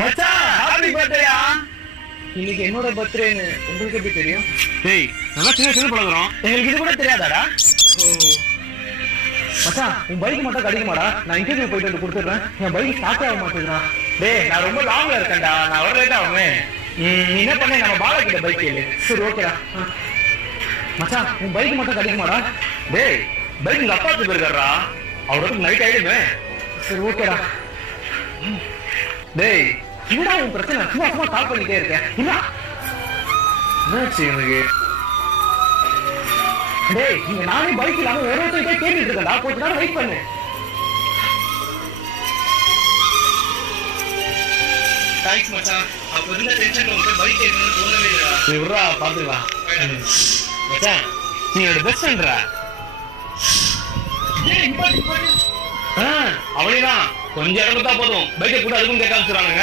மச்சான் ஹாப்பி பர்த்டேயா. இன்னைக்கு என்னோட பர்த்டேன்னு உங்களுக்கு எப்படி தெரியும்? டேய் நல்லா சின்ன பழகுறோம். எங்களுக்கு இது கூட தெரியாதாடா? மச்சான் உன் பைக் மட்டும் கிடைக்குமாடா? நான் இன்டர்வியூ போயிட்டு வந்து கொடுத்துட்றேன். என் பைக் ஸ்டார்ட் ஆக மாட்டேங்கிறான். டேய் நான் ரொம்ப லாங்ல இருக்கேன்டா, நான் வர லேட் ஆகுமே. நீ என்ன பண்ண, நம்ம பாலகிட்ட பைக் இல்லை. சரி ஓகேடா. மச்சான் உன் பைக் மட்டும் கிடைக்குமாடா? டேய் பைக் உங்க அப்பா போயிருக்காரா, அவருக்கு நைட் ஆயிடுமே. சரி ஓகேடா. டேய் என்னடா உன் பிரச்சனை? சும்மா சும்மா கால் பண்ணிட்டே இருக்கேன். இல்ல என்னாச்சு எனக்கு? டேய் நீங்க நானே பைக் இல்லாம ஒருத்தருக்கே கேட்டுட்டு இருக்கேன்டா, கொஞ்ச நேரம் வெயிட் பண்ணு. தேங்க்ஸ் மச்சான். அப்ப இருந்த டென்ஷன்ல வந்து பைக் என்னன்னு தோணவே இல்லடா. நீ விட்றா பாத்துக்கலாம். மச்சான் நீ என்னோட பெஸ்ட் ஃப்ரெண்ட்ரா. அவளேதான் கொஞ்சம் இடம் கொடுத்தா போதும், பைக்கை கூட அதுக்கும் கேட்க ஆரம்பிச்சுறானுங்க.